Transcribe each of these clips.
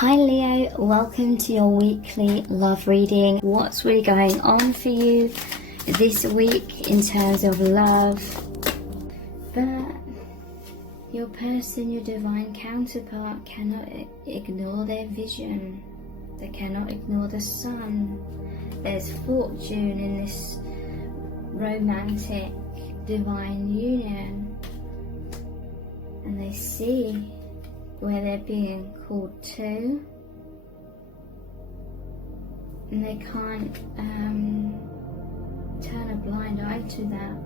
Hi Leo, welcome to your weekly love reading. What's really going on for you this week in terms of love? But your person, your divine counterpart, cannot ignore their vision. They cannot ignore the sun. There's fortune in this romantic divine union, and they see where they're being called to, and they can't turn a blind eye to that.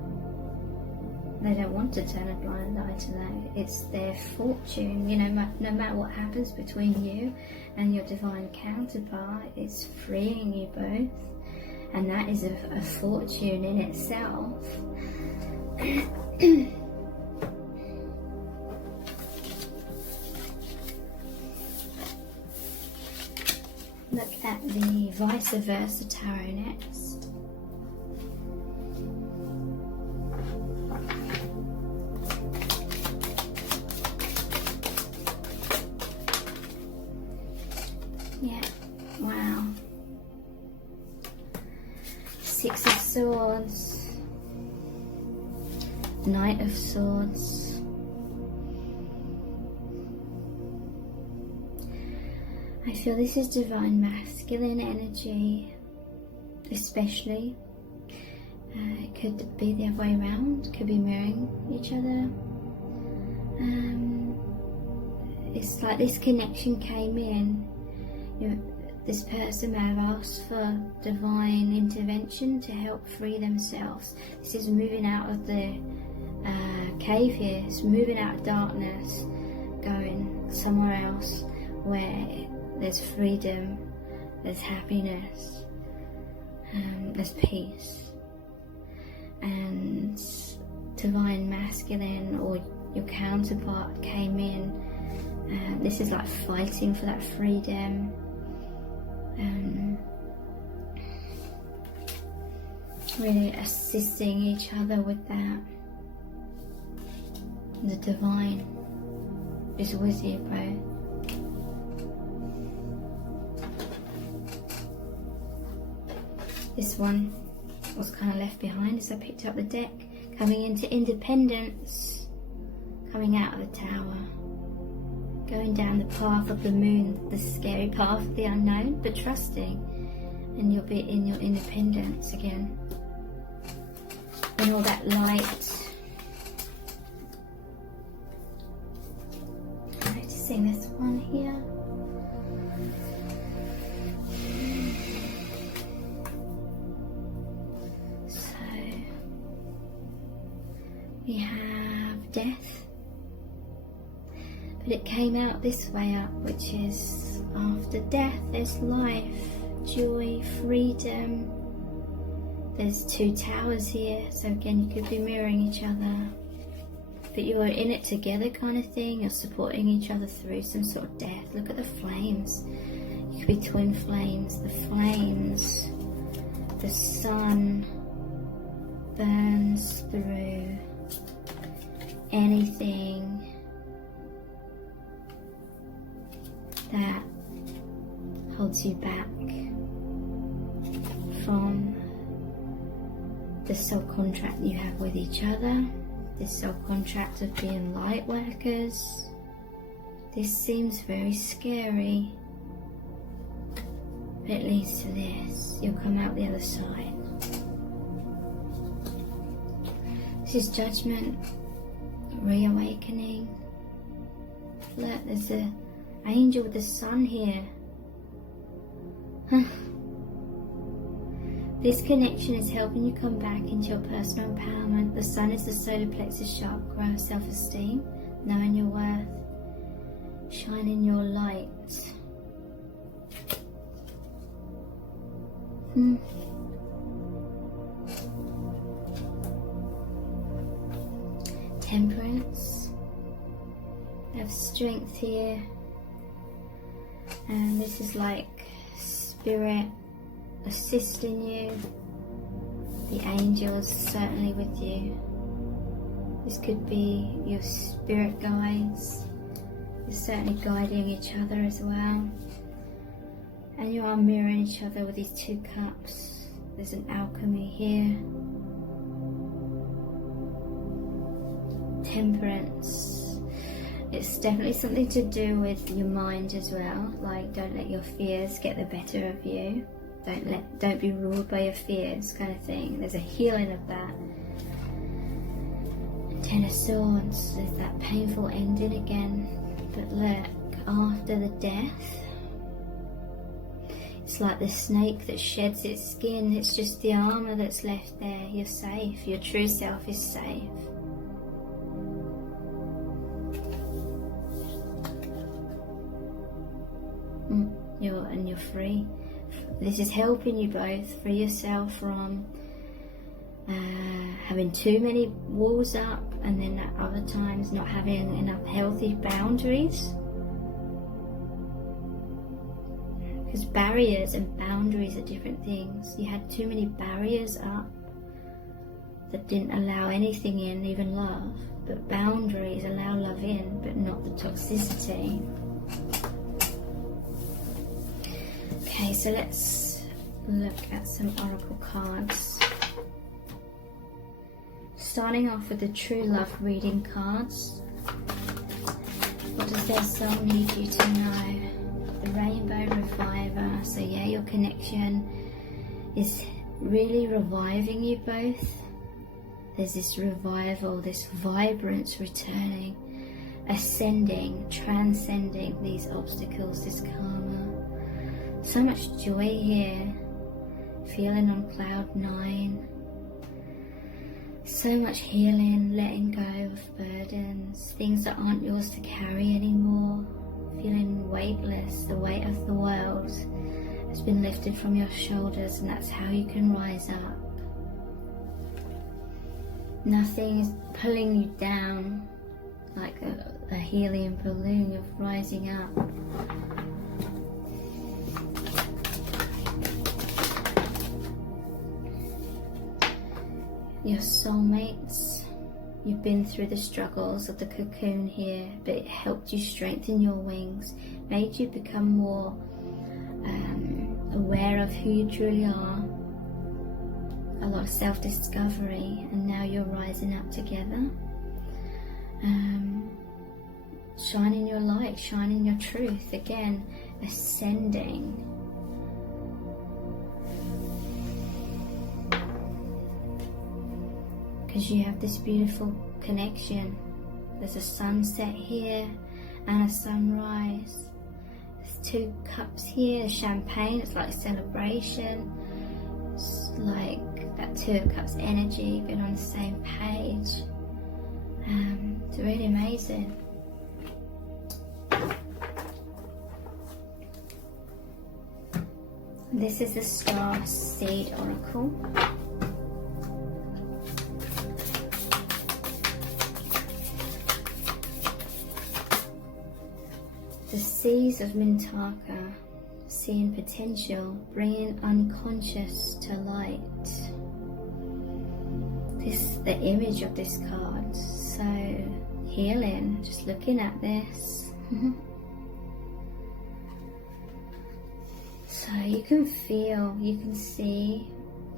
They don't want to turn a blind eye to that. It's their fortune, you know. No matter what happens between you and your divine counterpart, it's freeing you both, and that is a fortune in itself. Look at the vice versa tarot next. Yeah, wow. Six of Swords, Knight of Swords. I feel this is divine masculine energy, especially. It could be the other way around, could be mirroring each other. It's like this connection came in. This person may have asked for divine intervention to help free themselves. This is moving out of the cave here. It's moving out of darkness, going somewhere else where there's freedom, there's happiness, there's peace. And divine masculine or your counterpart came in. This is like fighting for that freedom. Really assisting each other with that. The divine is with you both. This one was kind of left behind as I picked up the deck, coming into independence, coming out of the tower, going down the path of the moon, the scary path of the unknown, but trusting, and you'll be in your independence again, in all that light. Noticing this one here. We have death, but it came out this way up, which is after death there's life, joy, freedom. There's two towers here, so again you could be mirroring each other, but you're in it together kind of thing. You're supporting each other through some sort of death. Look at the flames. You could be twin flames. The flames, the sun burns through anything that holds you back from the soul contract you have with each other, this soul contract of being light workers. This seems very scary, but it leads to this. You'll come out the other side. This is judgment, reawakening. Look, there's an angel with the sun here. This connection is helping you come back into your personal empowerment. The sun is the solar plexus chakra, self-esteem, knowing your worth, shining your light. Temperance. We have strength here, and this is like spirit assisting you. The angels certainly with you. This could be your spirit guides, You're certainly guiding each other as well. And you are mirroring each other with these 2 cups. There's an alchemy here. Temperance. It's definitely something to do with your mind as well. Like, don't let your fears get the better of you. Don't be ruled by your fears, kind of thing. There's a healing of that. 10 of Swords. There's that painful ending again. But look, after the death, it's like the snake that sheds its skin. It's just the armor that's left there. You're safe. Your true self is safe. You're free. This is helping you both free yourself from having too many walls up, and then at other times not having enough healthy boundaries. Because barriers and boundaries are different things. You had too many barriers up that didn't allow anything in, even love. But boundaries allow love in, but not the toxicity. Okay, so let's look at some oracle cards. Starting off with the true love reading cards. What does their soul need you to know? The Rainbow Reviver. So yeah, your connection is really reviving you both. There's this revival, this vibrance returning, ascending, transcending these obstacles, this karma. So much joy here, feeling on cloud 9. So much healing, letting go of burdens, things that aren't yours to carry anymore. Feeling weightless, the weight of the world has been lifted from your shoulders, and that's how you can rise up. Nothing is pulling you down like a helium balloon. You're rising up. Your soulmates. You've been through the struggles of the cocoon here, but it helped you strengthen your wings, made you become more aware of who you truly are. A lot of self-discovery, and now you're rising up together. Shining your light, shining your truth, again, ascending. Because you have this beautiful connection. There's a sunset here and a sunrise. There's 2 cups here, champagne, it's like celebration. It's like that 2 of Cups energy, being on the same page. It's really amazing. This is the Star Seed Oracle. The seas of Mintaka, seeing potential, bringing unconscious to light. This, the image of this card, so healing, just looking at this. So you can feel, you can see,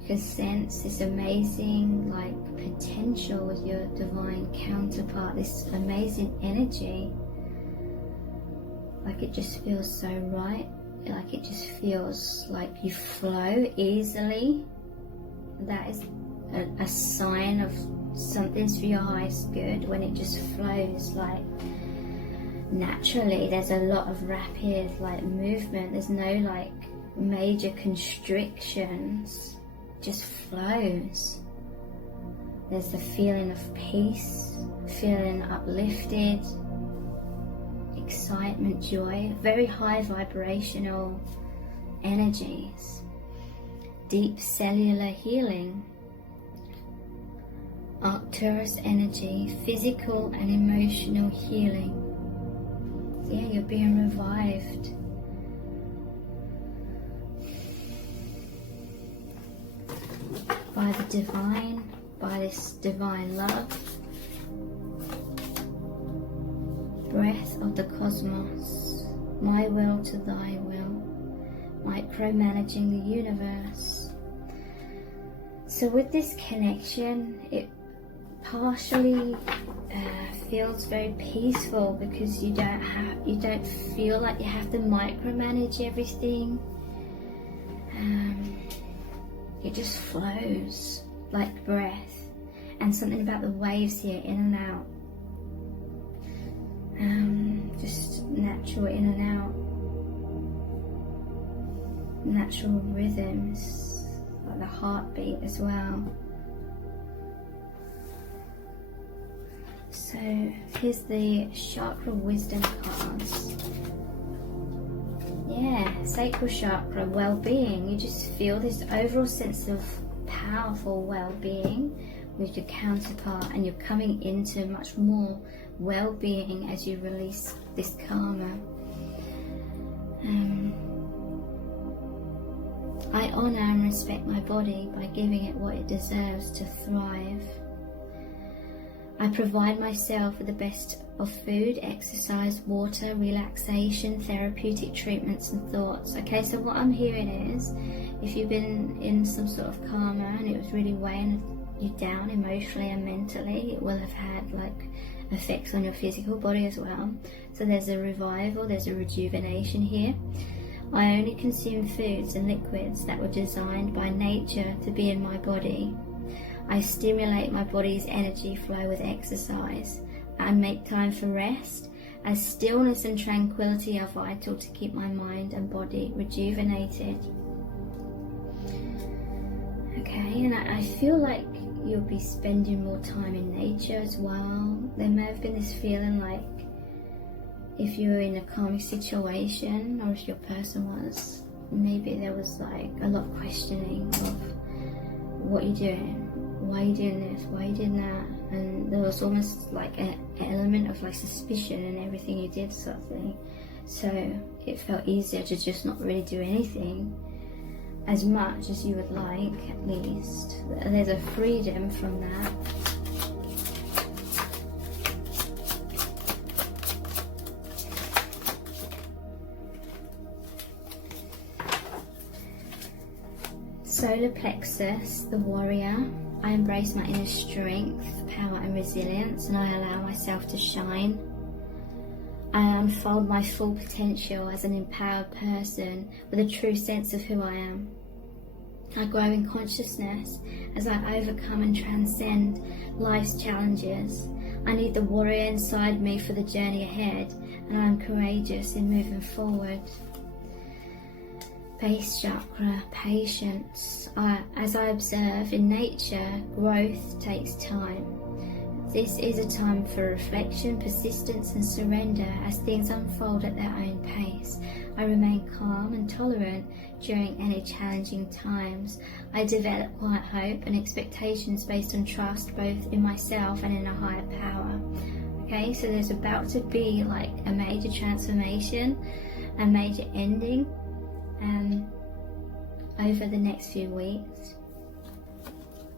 you can sense this amazing like potential with your divine counterpart, this amazing energy. Like it just feels so right, like it just feels like you flow easily. That is a sign of something's for your highest good, when it just flows like naturally. There's a lot of rapid like movement, there's no like major constrictions, just flows. There's the feeling of peace, feeling uplifted, excitement, joy, very high vibrational energies, deep cellular healing, Arcturus energy, physical and emotional healing. Yeah, you're being revived. By the divine, by this divine love. Breath birth of the cosmos, my will to thy will, micromanaging the universe. So with this connection, it partially feels very peaceful because you don't feel like you have to micromanage everything. It just flows like breath, and something about the waves here, in and out, just natural in and out, natural rhythms, like the heartbeat as well. So here's the chakra wisdom cards. Yeah, sacral chakra, well-being. You just feel this overall sense of powerful well-being with your counterpart, and you're coming into much more well-being as you release this karma. I honor and respect my body by giving it what it deserves to thrive. I provide myself with the best of food, exercise, water, relaxation, therapeutic treatments and thoughts. Okay, so what I'm hearing is, if you've been in some sort of karma and it was really weighing you down emotionally and mentally, it will have had like effects on your physical body as well. So there's a revival, there's a rejuvenation here. I only consume foods and liquids that were designed by nature to be in my body. I stimulate my body's energy flow with exercise. I make time for rest, as stillness and tranquility are vital to keep my mind and body rejuvenated. Okay, and I feel like you'll be spending more time in nature as well. There may have been this feeling like if you were in a karmic situation, or if your person was, maybe there was like a lot of questioning of what you're doing. Why are you doing this? Why are you doing that? And there was almost like an element of like suspicion in everything you did, sort of thing. So it felt easier to just not really do anything as much as you would like, at least. There's a freedom from that. Solar plexus, the warrior. I embrace my inner strength, power and resilience, and I allow myself to shine. I unfold my full potential as an empowered person with a true sense of who I am. I grow in consciousness as I overcome and transcend life's challenges. I need the warrior inside me for the journey ahead, and I am courageous in moving forward. Base chakra, patience. As I observe in nature, growth takes time. This is a time for reflection, persistence and surrender as things unfold at their own pace. I remain calm and tolerant during any challenging times. I develop quiet hope and expectations based on trust both in myself and in a higher power. Okay, so there's about to be like a major transformation, a major ending over the next few weeks,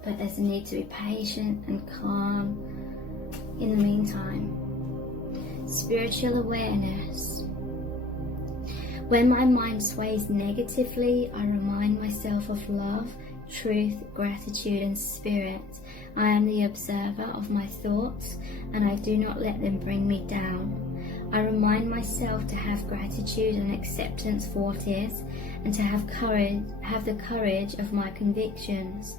but there's a need to be patient and calm in the meantime. Spiritual awareness. When my mind sways negatively, I remind myself of love, truth, gratitude and spirit. I am the observer of my thoughts, and I do not let them bring me down. I remind myself to have gratitude and acceptance for what is, and to have the courage of my convictions.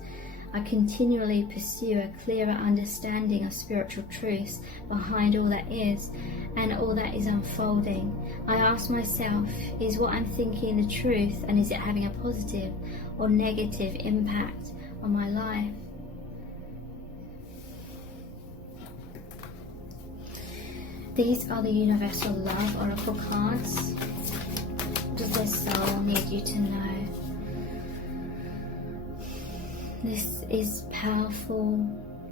I continually pursue a clearer understanding of spiritual truths behind all that is and all that is unfolding. I ask myself, is what I'm thinking the truth, and is it having a positive or negative impact on my life? These are the Universal Love Oracle cards. What does their soul need you to know? This is powerful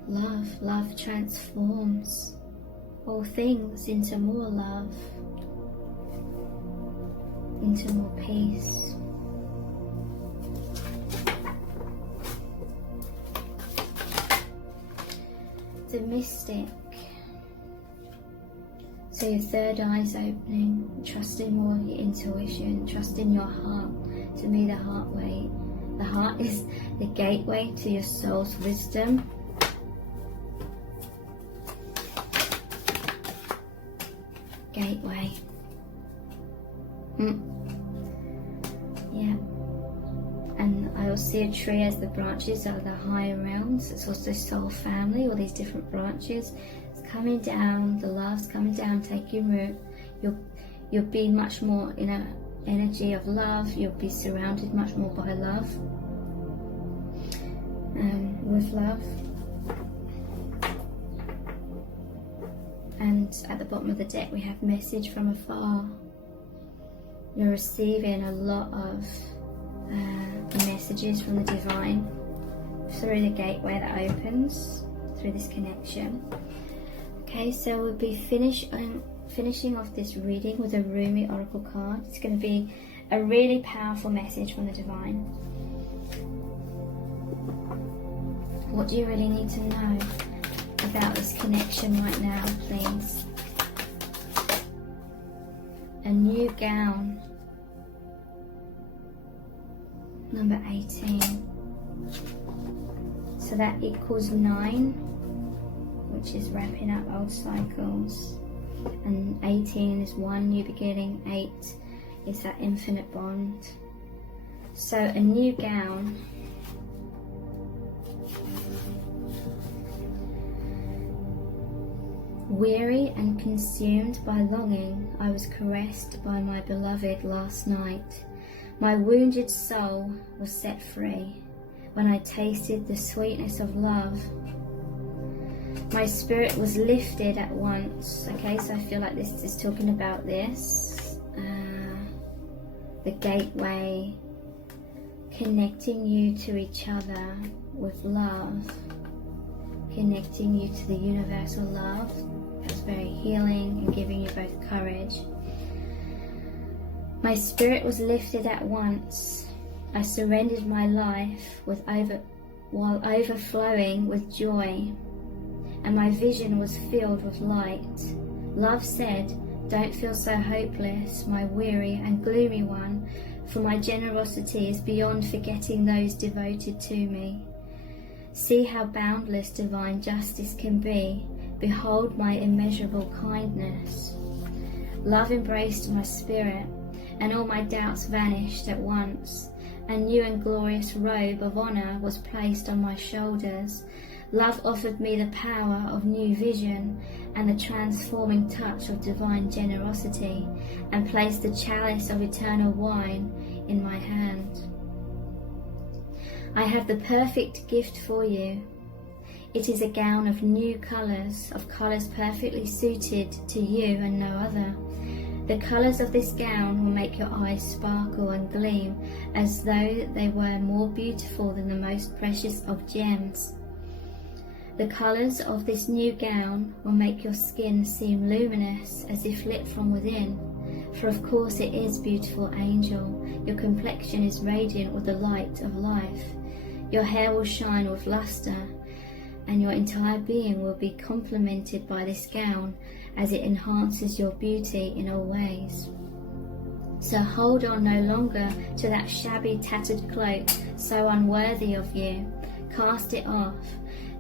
love. Love transforms all things into more love, into more peace. The Mystic. So your third eye is opening, trusting more your intuition, trusting your heart. To me, the heart way. The heart is the gateway to your soul's wisdom. Gateway. Yeah. And I also see a tree as the branches are the higher realms. It's also soul family, all these different branches. It's coming down, the love's coming down, taking root. You'll be much more in an energy of love. You'll be surrounded much more by love. With love. And at the bottom of the deck we have message from afar. You're receiving a lot of messages from the divine through the gateway that opens through this connection. Okay, so we'll be finishing off this reading with a Rumi oracle card. It's going to be a really powerful message from the divine. What do you really need to know about this connection right now, please? A new gown. Number 18. So that equals 9, which is wrapping up old cycles. And 18 is one new beginning. 8 is that infinite bond. So a new gown. Weary and consumed by longing, I was caressed by my beloved last night. My wounded soul was set free when I tasted the sweetness of love. My spirit was lifted at once. Okay, so I feel like this is talking about this. The gateway, connecting you to each other with love, connecting you to the universal love. That's very healing and giving you both courage. My spirit was lifted at once. I surrendered my life while overflowing with joy, and my vision was filled with light. Love said, "Don't feel so hopeless, my weary and gloomy one, for my generosity is beyond forgetting those devoted to me. See how boundless divine justice can be. Behold my immeasurable kindness." Love embraced my spirit, and all my doubts vanished at once. A new and glorious robe of honour was placed on my shoulders. Love offered me the power of new vision and the transforming touch of divine generosity, and placed the chalice of eternal wine in my hand. I have the perfect gift for you. It is a gown of new colours, of colours perfectly suited to you and no other. The colours of this gown will make your eyes sparkle and gleam as though they were more beautiful than the most precious of gems. The colours of this new gown will make your skin seem luminous as if lit from within. For of course it is, beautiful angel. Your complexion is radiant with the light of life. Your hair will shine with lustre, and your entire being will be complemented by this gown as it enhances your beauty in all ways. So hold on no longer to that shabby tattered cloak so unworthy of you. Cast it off.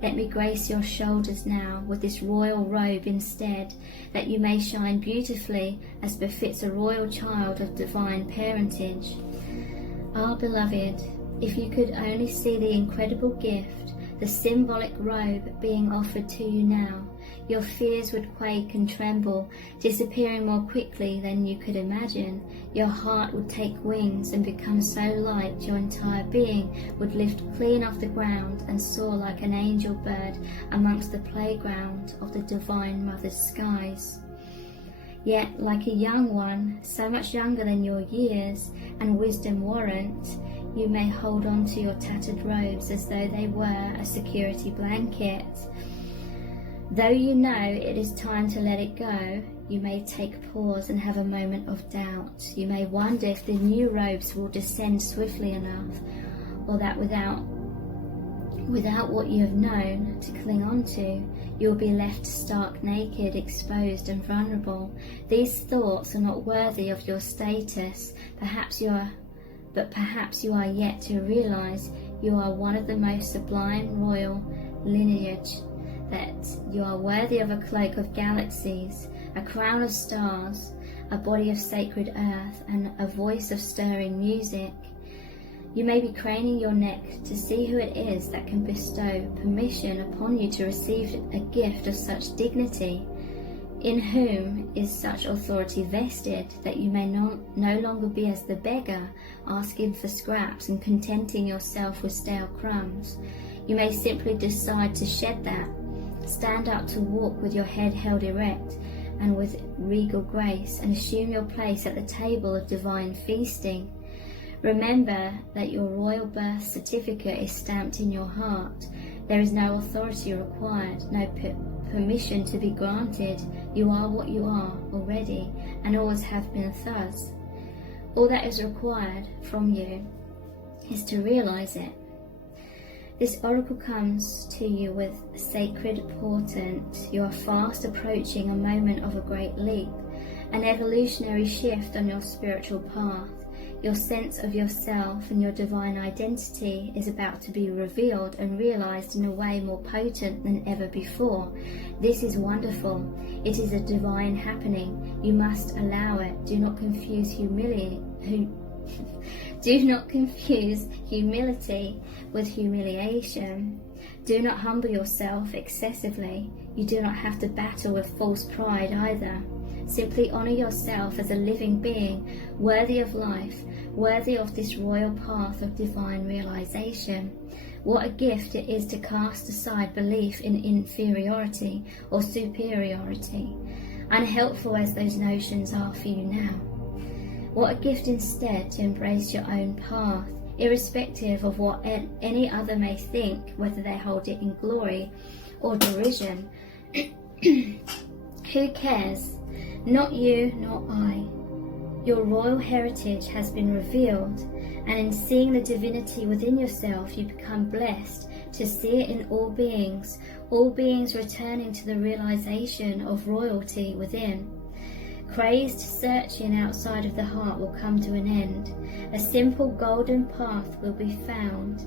Let me grace your shoulders now with this royal robe instead, that you may shine beautifully as befits a royal child of divine parentage. Ah, beloved, if you could only see the incredible gift, the symbolic robe being offered to you now, your fears would quake and tremble, disappearing more quickly than you could imagine. Your heart would take wings and become so light your entire being would lift clean off the ground and soar like an angel bird amongst the playground of the Divine Mother's skies. Yet, like a young one, so much younger than your years and wisdom warrant, you may hold on to your tattered robes as though they were a security blanket. Though you know it is time to let it go, you may take pause and have a moment of doubt. You may wonder if the new robes will descend swiftly enough, or that without Without what you have known to cling on to, you will be left stark naked, exposed and vulnerable. These thoughts are not worthy of your status. Perhaps you are yet to realize you are one of the most sublime royal lineage, that you are worthy of a cloak of galaxies, a crown of stars, a body of sacred earth, and a voice of stirring music. You may be craning your neck to see who it is that can bestow permission upon you to receive a gift of such dignity, in whom is such authority vested that you may no longer be as the beggar, asking for scraps and contenting yourself with stale crumbs. You may simply decide to shed that, stand up to walk with your head held erect and with regal grace, and assume your place at the table of divine feasting. Remember that your royal birth certificate is stamped in your heart. There is no authority required, no permission to be granted. You are what you are already, and always have been thus. All that is required from you is to realize it. This oracle comes to you with sacred portent. You are fast approaching a moment of a great leap, an evolutionary shift on your spiritual path. Your sense of yourself and your divine identity is about to be revealed and realized in a way more potent than ever before. This is wonderful. It is a divine happening. You must allow it. Do not confuse humility with humiliation. Do not humble yourself excessively. You do not have to battle with false pride either. Simply honor yourself as a living being, worthy of life, worthy of this royal path of divine realization. What a gift it is to cast aside belief in inferiority or superiority, unhelpful as those notions are for you now. What a gift instead to embrace your own path, irrespective of what any other may think, whether they hold it in glory or derision. Who cares? Not you, not I. Your royal heritage has been revealed, and in seeing the divinity within yourself, you become blessed to see it in all beings returning to the realization of royalty within. Crazed searching outside of the heart will come to an end. A simple golden path will be found,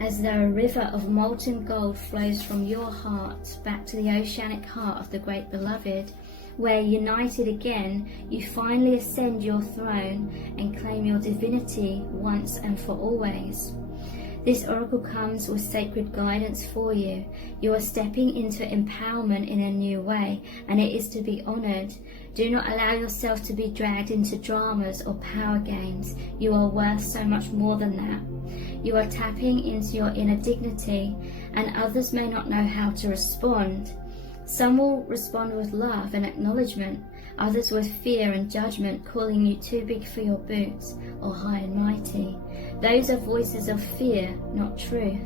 as though a river of molten gold flows from your heart back to the oceanic heart of the great beloved, where, united again, you finally ascend your throne and claim your divinity once and for always. This oracle comes with sacred guidance for you. You are stepping into empowerment in a new way, and it is to be honored. Do not allow yourself to be dragged into dramas or power games. You are worth so much more than that. You are tapping into your inner dignity, and others may not know how to respond. Some will respond with love and acknowledgement, others with fear and judgment, calling you too big for your boots or high and mighty. Those are voices of fear, not truth.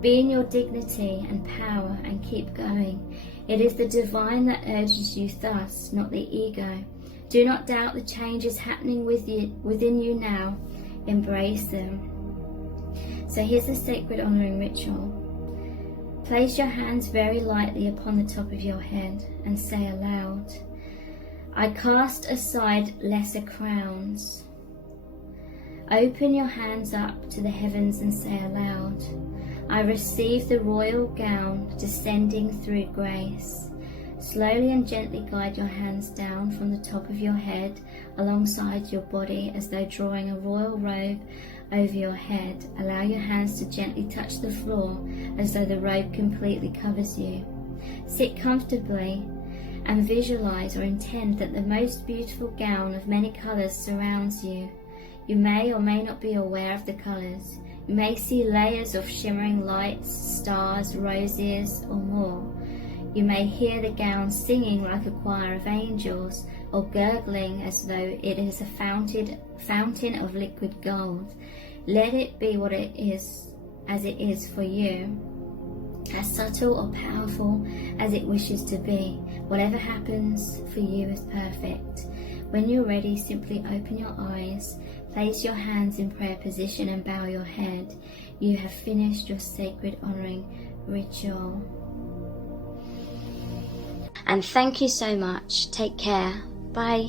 Be in your dignity and power and keep going. It is the divine that urges you thus, not the ego. Do not doubt the changes happening within you now. Embrace them. So here's a sacred honoring ritual. Place your hands very lightly upon the top of your head and say aloud, I cast aside lesser crowns. Open your hands up to the heavens and say aloud, I receive the royal gown descending through grace. Slowly and gently glide your hands down from the top of your head alongside your body as though drawing a royal robe over your head. Allow your hands to gently touch the floor as though the robe completely covers you. Sit comfortably and visualize or intend that the most beautiful gown of many colors surrounds you. You may or may not be aware of the colors. You may see layers of shimmering lights, stars, roses, or more. You may hear the gown singing like a choir of angels, or gurgling as though it is a fountain of liquid gold. Let it be what it is, as it is for you, as subtle or powerful as it wishes to be. Whatever happens for you is perfect. When you're ready, simply open your eyes, place your hands in prayer position and bow your head. You have finished your sacred honoring ritual. And thank you so much. Take care. Bye.